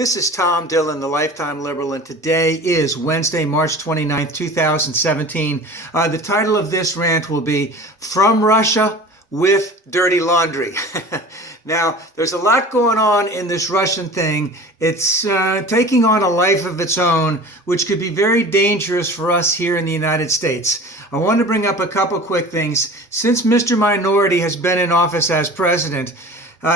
This is Tom Dillon, the Lifetime Liberal, and today is Wednesday, March 29th, 2017. The title of this rant will be From Russia with Dirty Laundry. Now, there's a lot going on in this Russian thing. It's taking on a life of its own, which could be very dangerous for us here in the United States. I want to bring up a couple quick things. Since Mr. Minority has been in office as president,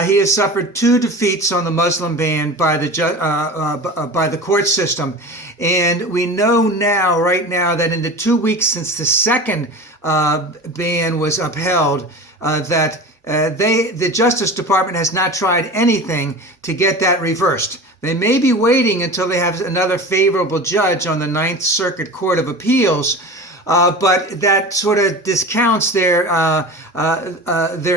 he has suffered 2 defeats on the Muslim ban by the court system. And we know now, right now, that in the 2 weeks since the second ban was upheld, that the Justice Department has not tried anything to get that reversed. They may be waiting until they have another favorable judge on the Ninth Circuit Court of Appeals, but that sort of discounts their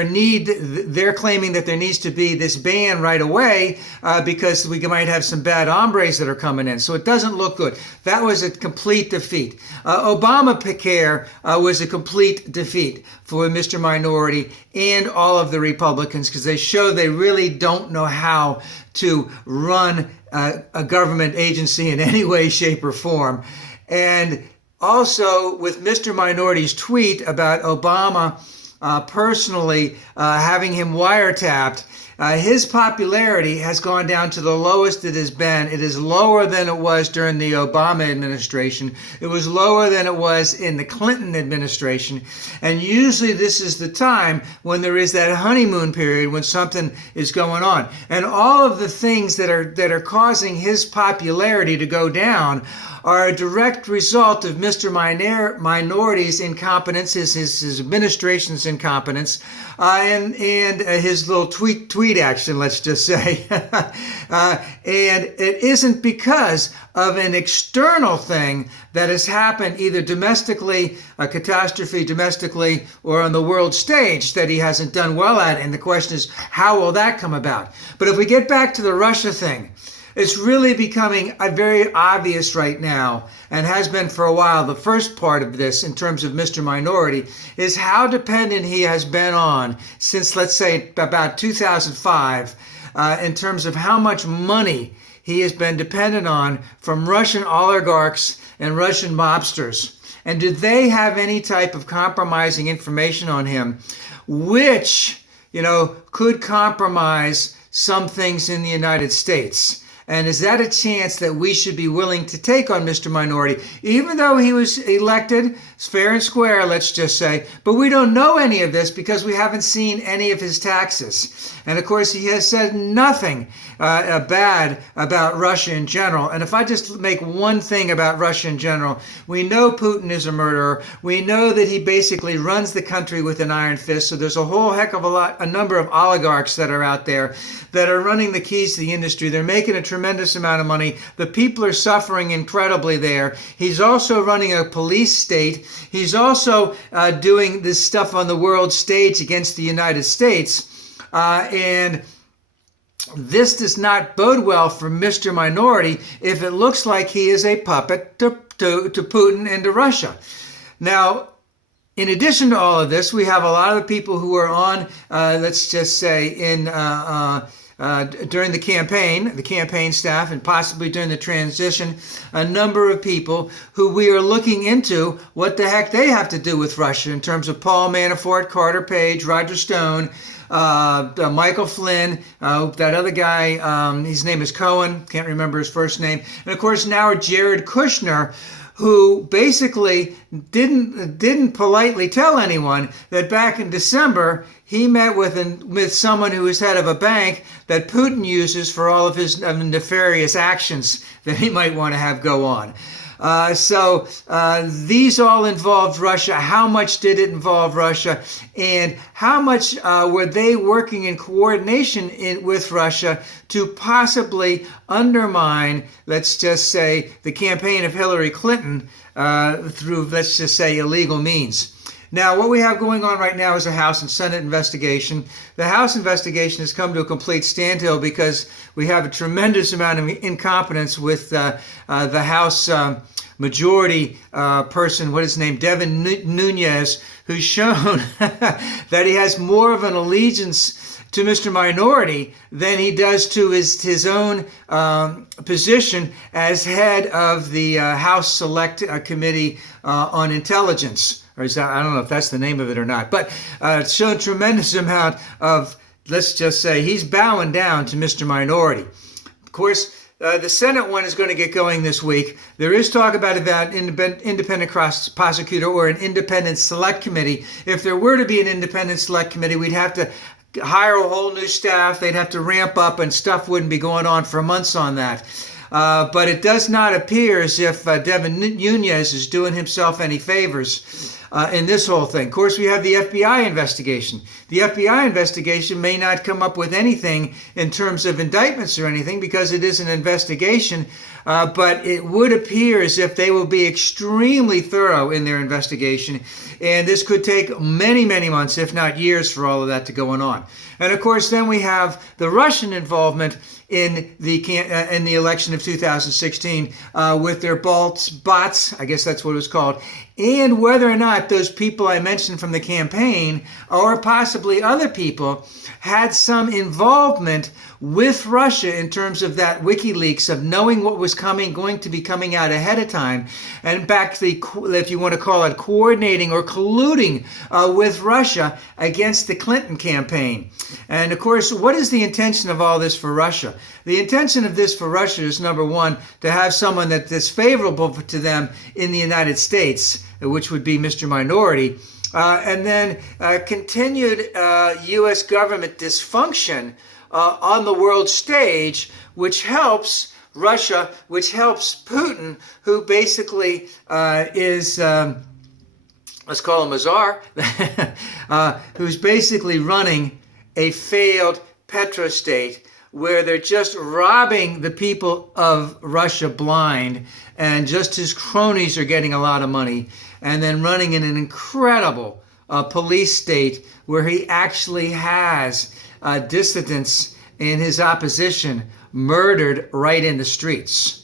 need. They're claiming that there needs to be this ban right away because we might have some bad hombres that are coming in. So it doesn't look good. That was a complete defeat. ObamaCare was a complete defeat for Mr. Minority and all of the Republicans, because they show they really don't know how to run a government agency in any way, shape, or form. And also, with Mr. Minority's tweet about Obama personally having him wiretapped, his popularity has gone down to the lowest it has been. It is lower than it was during the Obama administration. It was lower than it was in the Clinton administration. And usually this is the time when there is that honeymoon period when something is going on. And all of the things that are causing his popularity to go down are a direct result of Mr. Minority's incompetence, his administration's incompetence, and his little tweet action, let's just say. And it isn't because of an external thing that has happened either domestically, a catastrophe domestically, or on the world stage that he hasn't done well at. And the question is, how will that come about? But if we get back to the Russia thing, it's really becoming very obvious right now, and has been for a while. The first part of this, in terms of Mr. Minority, is how dependent he has been on since, let's say, about 2005, in terms of how much money he has been dependent on from Russian oligarchs and Russian mobsters. And do they have any type of compromising information on him, which, could compromise some things in the United States? And is that a chance that we should be willing to take on Mr. Minority, even though he was elected fair and square, let's just say? But we don't know any of this because we haven't seen any of his taxes. And of course, he has said nothing bad about Russia in general. And if I just make one thing about Russia in general, we know Putin is a murderer. We know that he basically runs the country with an iron fist. So there's a whole heck of a number of oligarchs that are out there that are running the keys to the industry. They're making a tremendous amount of money. The people are suffering incredibly there. He's also running a police state. He's also doing this stuff on the world stage against the United States. And this does not bode well for Mr. Minority if it looks like he is a puppet to Putin and to Russia. Now, in addition to all of this, we have a lot of the people who are on, let's just say, during the campaign staff, and possibly during the transition, a number of people who we are looking into what the heck they have to do with Russia, in terms of Paul Manafort, Carter Page, Roger Stone, Michael Flynn, that other guy, his name is Cohen, can't remember his first name, and of course now Jared Kushner, who basically didn't politely tell anyone that back in December he met with someone who is head of a bank that Putin uses for all of his nefarious actions that he might want to have go on. So these all involved Russia. How much did it involve Russia? And how much were they working in coordination with Russia to possibly undermine, let's just say, the campaign of Hillary Clinton through, let's just say, illegal means? Now, what we have going on right now is a House and Senate investigation. The House investigation has come to a complete standstill because we have a tremendous amount of incompetence with the House majority person, what is his name, Devin Nunes, who's shown that he has more of an allegiance to Mr. Minority than he does to his own position as head of the House Select Committee on Intelligence. Or is that, I don't know if that's the name of it or not, but shown a tremendous amount of, let's just say, he's bowing down to Mr. Minority. Of course, the Senate one is going to get going this week. There is talk about independent prosecutor or an independent select committee. If there were to be an independent select committee, we'd have to hire a whole new staff. They'd have to ramp up, and stuff wouldn't be going on for months on that. But it does not appear as if Devin Nunes is doing himself any favors in this whole thing. Of course, we have the FBI investigation. The FBI investigation may not come up with anything in terms of indictments or anything because it is an investigation, but it would appear as if they will be extremely thorough in their investigation, and this could take many, many months, if not years, for all of that to go on. And of course, then we have the Russian involvement in the election of 2016 with their bots, I guess that's what it was called, and whether or not those people I mentioned from the campaign or possibly other people had some involvement with Russia in terms of that WikiLeaks, of knowing what was going to be coming out ahead of time, and back the, if you want to call it, coordinating or colluding with Russia against the Clinton campaign. And of course, what is the intention of all this for Russia? The intention of this for Russia is, number one, to have someone that is favorable to them in the United States, which would be Mr. Minority, and then continued U.S. government dysfunction on the world stage, which helps Russia, which helps Putin, who basically is, let's call him a czar, who's basically running a failed petrostate where they're just robbing the people of Russia blind, and just his cronies are getting a lot of money, and then running in an incredible police state where he actually has dissidents in his opposition murdered right in the streets.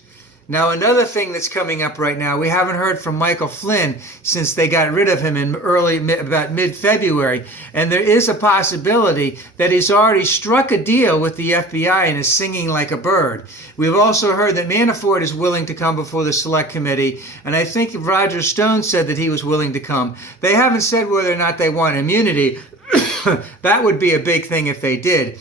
Now, another thing that's coming up right now, we haven't heard from Michael Flynn since they got rid of him in about mid-February, and there is a possibility that he's already struck a deal with the FBI and is singing like a bird. We've also heard that Manafort is willing to come before the Select Committee, and I think Roger Stone said that he was willing to come. They haven't said whether or not they want immunity. That would be a big thing if they did.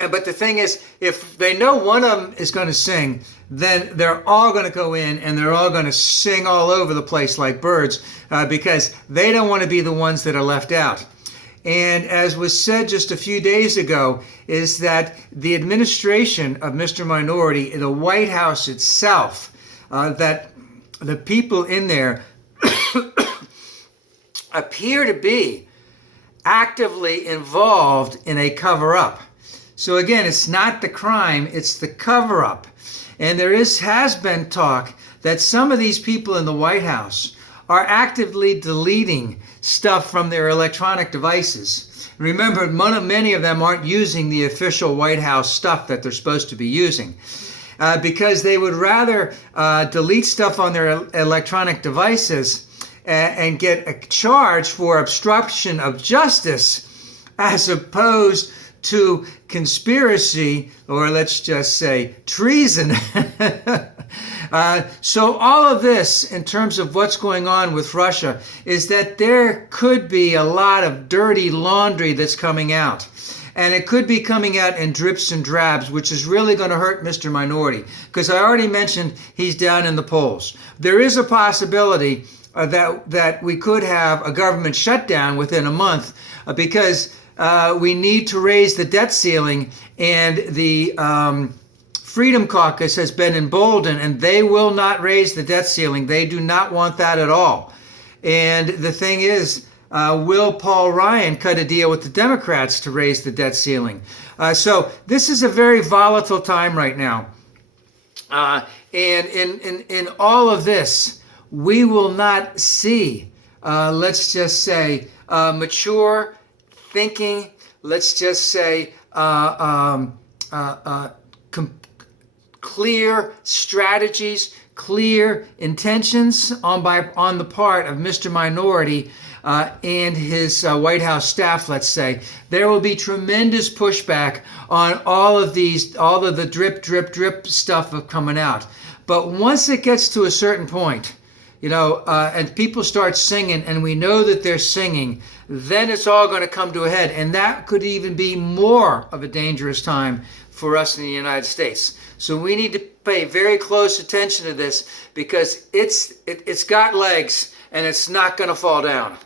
But the thing is, if they know one of them is going to sing, then they're all going to go in and they're all going to sing all over the place like birds because they don't want to be the ones that are left out. And as was said just a few days ago, is that the administration of Mr. Minority, the White House itself, that the people in there appear to be actively involved in a cover-up. So again, it's not the crime, it's the cover-up. And there has been talk that some of these people in the White House are actively deleting stuff from their electronic devices. Remember, many of them aren't using the official White House stuff that they're supposed to be using because they would rather delete stuff on their electronic devices and get a charge for obstruction of justice as opposed to conspiracy, or let's just say treason. So all of this, in terms of what's going on with Russia, is that there could be a lot of dirty laundry that's coming out. And it could be coming out in drips and drabs, which is really going to hurt Mr. Minority, because I already mentioned he's down in the polls. There is a possibility that we could have a government shutdown within a month because we need to raise the debt ceiling, and the Freedom Caucus has been emboldened, and they will not raise the debt ceiling. They do not want that at all. And the thing is, will Paul Ryan cut a deal with the Democrats to raise the debt ceiling? So this is a very volatile time right now. And in all of this, we will not see, let's just say, mature thinking, let's just say, clear strategies, clear intentions on the part of Mr. Minority and his White House staff, let's say, there will be tremendous pushback on all of the drip, drip, drip stuff of coming out. But once it gets to a certain point, and people start singing, and we know that they're singing, then it's all going to come to a head. And that could even be more of a dangerous time for us in the United States. So we need to pay very close attention to this, because it's got legs and it's not going to fall down.